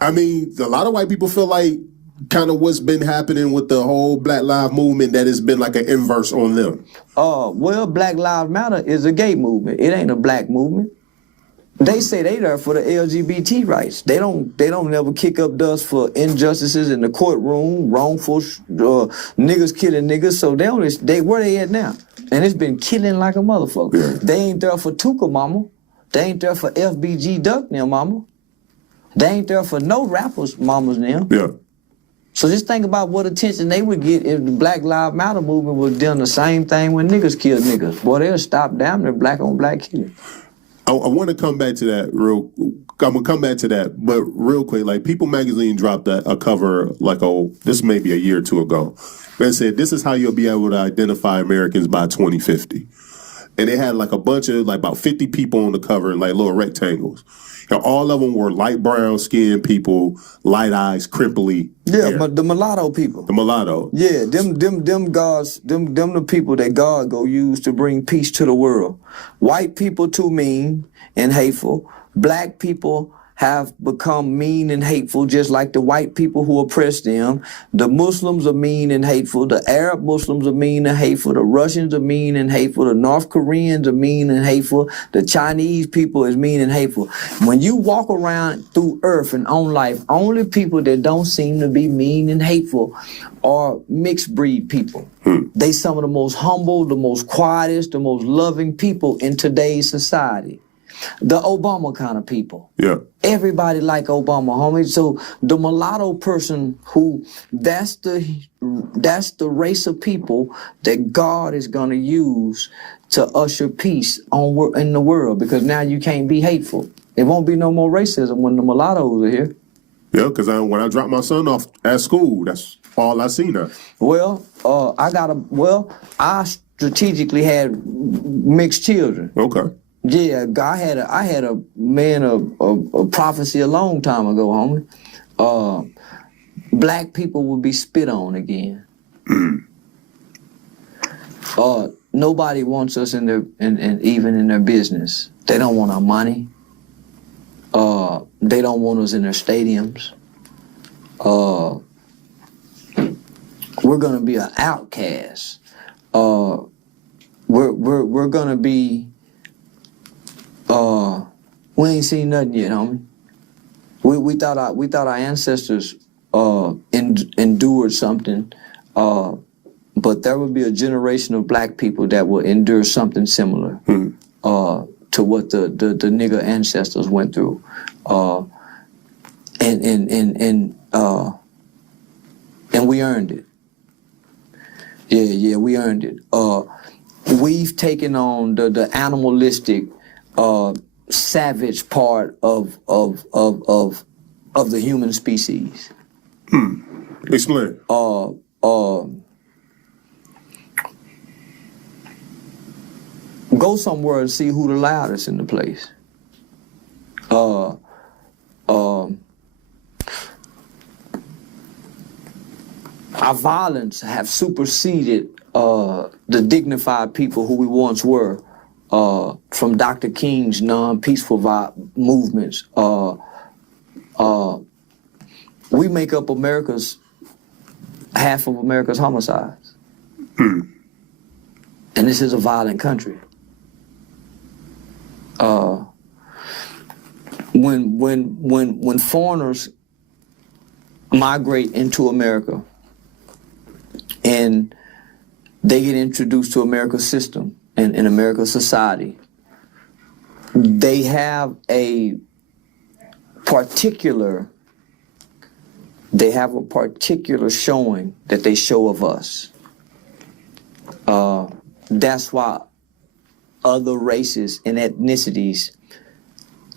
I mean, a lot of white people feel like kind of what's been happening with the whole Black Lives Movement that has been like an inverse on them. Well, Black Lives Matter is a gay movement. It ain't a black movement. They say they there for the LGBT rights. They don't never kick up dust for injustices in the courtroom, wrongful niggas killing niggas. So they where they at now? And it's been killing like a motherfucker. Yeah. They ain't there for Tuka mama. They ain't there for FBG Duck now mama. They ain't there for no rappers mamas now. Yeah. So just think about what attention they would get if the Black Lives Matter movement was doing the same thing when niggas killed niggas. Boy, they'll stop damn near black on black killing. I want to come back to that I'm gonna come back to that, but real quick, like People Magazine dropped a cover this may be a year or two ago. That said, this is how you'll be able to identify Americans by 2050. And they had like a bunch of about 50 people on the cover in like little rectangles. And all of them were light brown skinned people, light eyes, crimply hair. But the mulatto people. The mulatto. Yeah, them gods, them the people that God go use to bring peace to the world. White people too mean and hateful. Black people have become mean and hateful, just like the white people who oppress them. The Muslims are mean and hateful. The Arab Muslims are mean and hateful. The Russians are mean and hateful. The North Koreans are mean and hateful. The Chinese people is mean and hateful. When you walk around through earth and on life, only people that don't seem to be mean and hateful are mixed breed people. They some of the most humble, the most quietest, the most loving people in today's society. The Obama kind of people. Yeah. Everybody like Obama, homie. So the mulatto person that's the race of people that God is gonna use to usher peace in the world, because now you can't be hateful. It won't be no more racism when the mulattoes are here. Yeah, because when I dropped my son off at school, that's all I see now. Well, I strategically had mixed children. Okay. Yeah, I had a man of prophecy a long time ago, homie. Black people will be spit on again. Nobody wants us in even in their business. They don't want our money. They don't want us in their stadiums. We're gonna be an outcast. We're gonna be. We ain't seen nothing yet, homie. We thought our ancestors endured something, but there will be a generation of black people that will endure something similar to what the nigger ancestors went through, and we earned it. Yeah, we earned it. We've taken on the animalistic, savage part of the human species. Explain. Go somewhere and see who the loudest in the place. Our violence have superseded the dignified people who we once were. From Dr. King's non-peaceful movements. We make up half of America's homicides. And this is a violent country. When foreigners migrate into America and they get introduced to America's system, in America's society, they have a particular showing that they show of us. That's why other races and ethnicities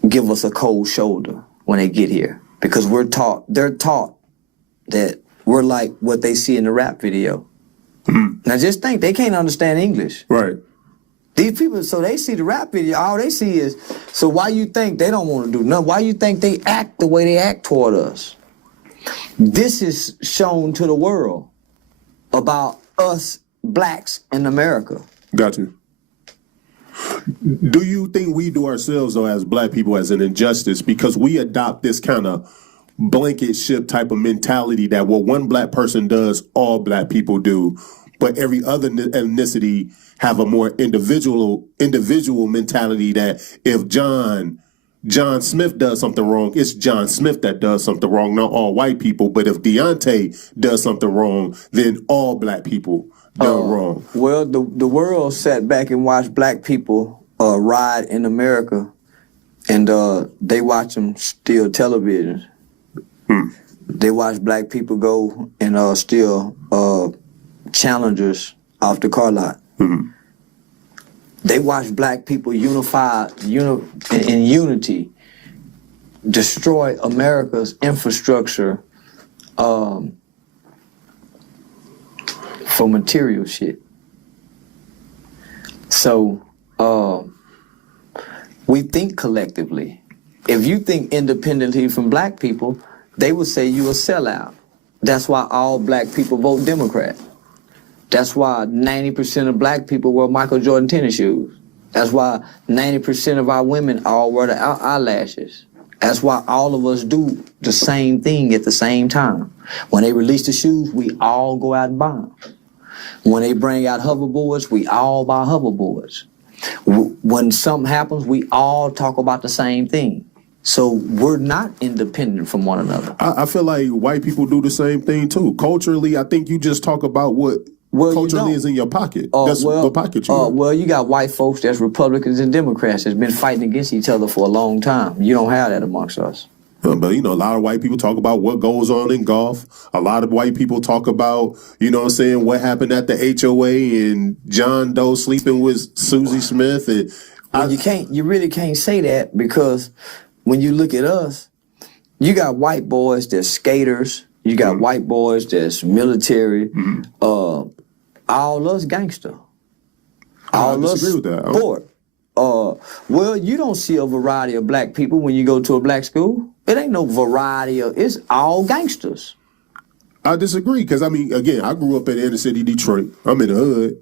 give us a cold shoulder when they get here, because they're taught that we're like what they see in the rap video. Now just think, they can't understand English. Right. These people, so they see the rap video, all they see is, so why you think they don't want to do nothing? Why you think they act the way they act toward us? This is shown to the world about us blacks in America. Got you. Do you think we do ourselves, though, as black people, as an injustice, because we adopt this kind of blanket ship type of mentality that what one black person does, all black people do, but every other ethnicity have a more individual mentality that if John Smith does something wrong, it's John Smith that does something wrong, not all white people. But if Deontay does something wrong, then all black people done wrong. Well, the world sat back and watched black people ride in America, and they watch them steal television. They watch black people go and steal Challengers off the car lot. They watch black people unified in unity destroy America's infrastructure for material shit. So we think collectively. If you think independently from black people, they would say you a sellout. That's why all black people vote Democrat. That's why 90% of black people wear Michael Jordan tennis shoes. That's why 90% of our women all wear the eyelashes. That's why all of us do the same thing at the same time. When they release the shoes, we all go out and buy them. When they bring out hoverboards, we all buy hoverboards. When something happens, we all talk about the same thing. So we're not independent from one another. I feel like white people do the same thing too. Culturally, I think you just talk about what culturally is in your pocket. That's the pocket you in. Well, you got white folks that's Republicans and Democrats that's been fighting against each other for a long time. You don't have that amongst us. But, a lot of white people talk about what goes on in golf. A lot of white people talk about, what happened at the HOA and John Doe sleeping with Susie Smith. And you really can't say that, because when you look at us, you got white boys that's skaters. You got white boys that's military. All us gangster. All us sport. Well, you don't see a variety of black people when you go to a black school. It ain't no variety it's all gangsters. I disagree, because, again, I grew up in inner city Detroit. I'm in the hood.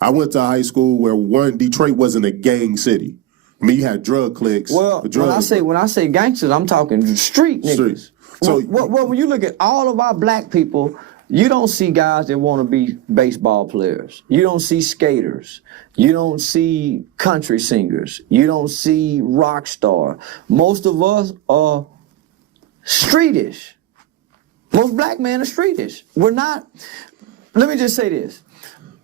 I went to high school where Detroit wasn't a gang city. You had drug cliques. Well, when I say gangsters, I'm talking street niggas. So when you look at all of our black people, you don't see guys that want to be baseball players. You don't see skaters. You don't see country singers. You don't see rock star. Most of us are streetish. Most black men are streetish. We're not. Let me just say this.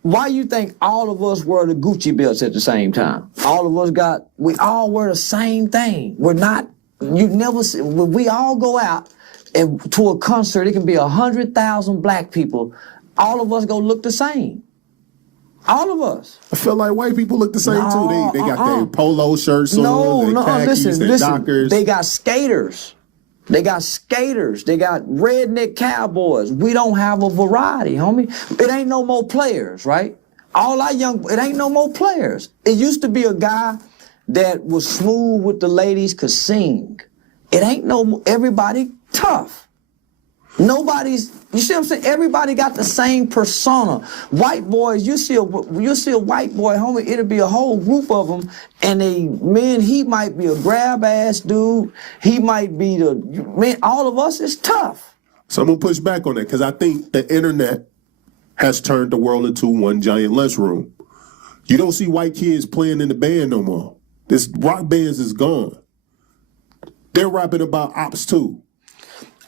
Why you think all of us wear the Gucci belts at the same time? All of us we all wear the same thing. We're not, you never see, when we all go out and to a concert, it can be 100,000 black people. All of us go look the same. All of us. I feel like white people look the same too. They got their polo shirts on, their khakis, their Dockers. They got skaters. They got redneck cowboys. We don't have a variety, homie. It ain't no more players, right? It ain't no more players. It used to be a guy that was smooth with the ladies, could sing. It ain't everybody tough. Nobody's, you see what I'm saying? Everybody got the same persona. White boys, you see a white boy, homie, it'll be a whole group of them, and he might be a grab-ass dude. He might be all of us is tough. So I'm going to push back on that, because I think the internet has turned the world into one giant lunchroom. You don't see white kids playing in the band no more. This rock bands is gone. They're rapping about ops too.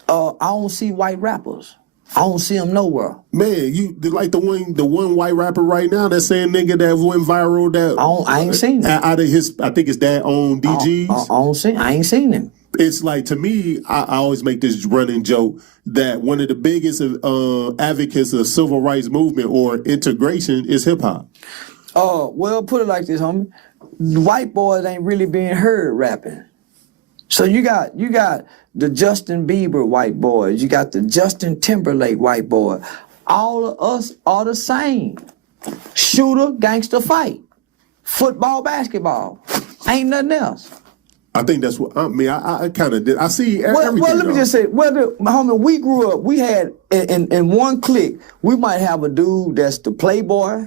I don't see white rappers. I don't see them nowhere. Man, you like the one white rapper right now that's saying nigga that went viral. I ain't seen him. Out of his, I think it's dad own DGs. I ain't seen him. It's like, to me, I always make this running joke that one of the biggest advocates of civil rights movement or integration is hip hop. Well, put it like this, homie. White boys ain't really being heard rapping. So you got the Justin Bieber white boys. You got the Justin Timberlake white boy. All of us are the same. Shooter, gangster, fight. Football, basketball. Ain't nothing else. I think that's what, I kind of did. I see everything. Well, let me just say, homie, we grew up, we had, in one clique, we might have a dude that's the playboy.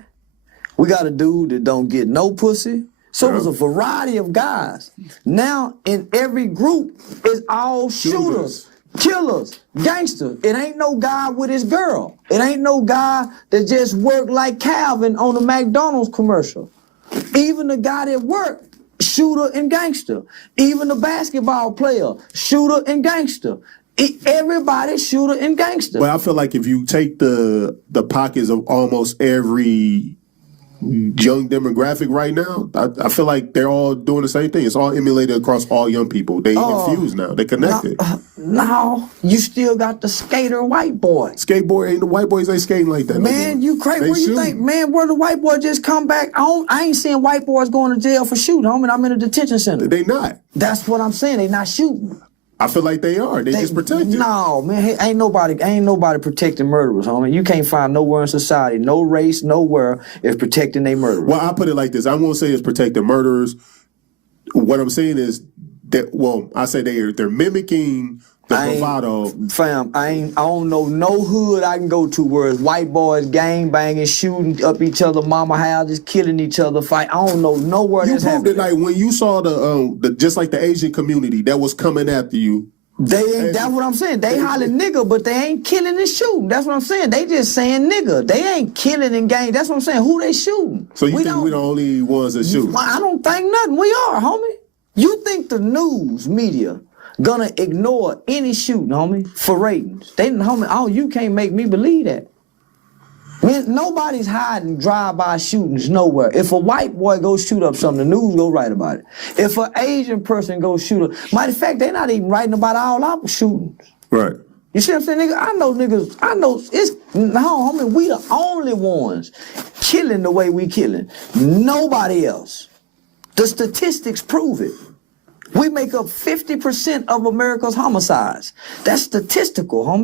We got a dude that don't get no pussy. So it was a variety of guys. Now, in every group, it's all shooters. killers, gangsters. It ain't no guy with his girl. It ain't no guy that just worked like Calvin on the McDonald's commercial. Even the guy that worked, shooter and gangster. Even the basketball player, shooter and gangster. Everybody shooter and gangster. Well, I feel like if you take the pockets of almost every young demographic right now, I feel like they're all doing the same thing. It's all emulated across all young people. They infused now. They connected. No, you still got the skater white boy. Skateboard ain't the white boys ain't skating like that. Man, you crazy. What you think? Man, where the white boy just come back? I ain't seeing white boys going to jail for shooting, homie. I'm in a detention center. They not. That's what I'm saying. They not shooting. I feel like they are. They just protected. No, man, hey, ain't nobody protecting murderers, homie. You can't find nowhere in society, no race, nowhere is protecting their murderers. Well, I put it like this. I won't say it's protecting murderers. What I'm saying is that, well, I say they're mimicking the bravado. Fam, I don't know no hood I can go to where it's white boys gang banging, shooting up each other, mama houses, killing each other, fight. I don't know nowhere that's happening. You proved it, like when you saw the just like the Asian community that was coming after you. That's what I'm saying. They holler nigga, but they ain't killing and shooting. That's what I'm saying. They just saying nigga. They ain't killing and gang. That's what I'm saying. Who they shooting? So you think we the only ones that shoot? I don't think nothing. We are, homie. You think the news media gonna ignore any shooting, homie, for ratings? They, homie, you can't make me believe that. Man, nobody's hiding drive-by shootings nowhere. If a white boy goes shoot up something, the news go write about it. If an Asian person goes shoot up, matter of fact, they're not even writing about all our shootings. Right. You see what I'm saying, nigga? I know homie, we the only ones killing the way we killing. Nobody else. The statistics prove it. We make up 50% of America's homicides. That's statistical, homie.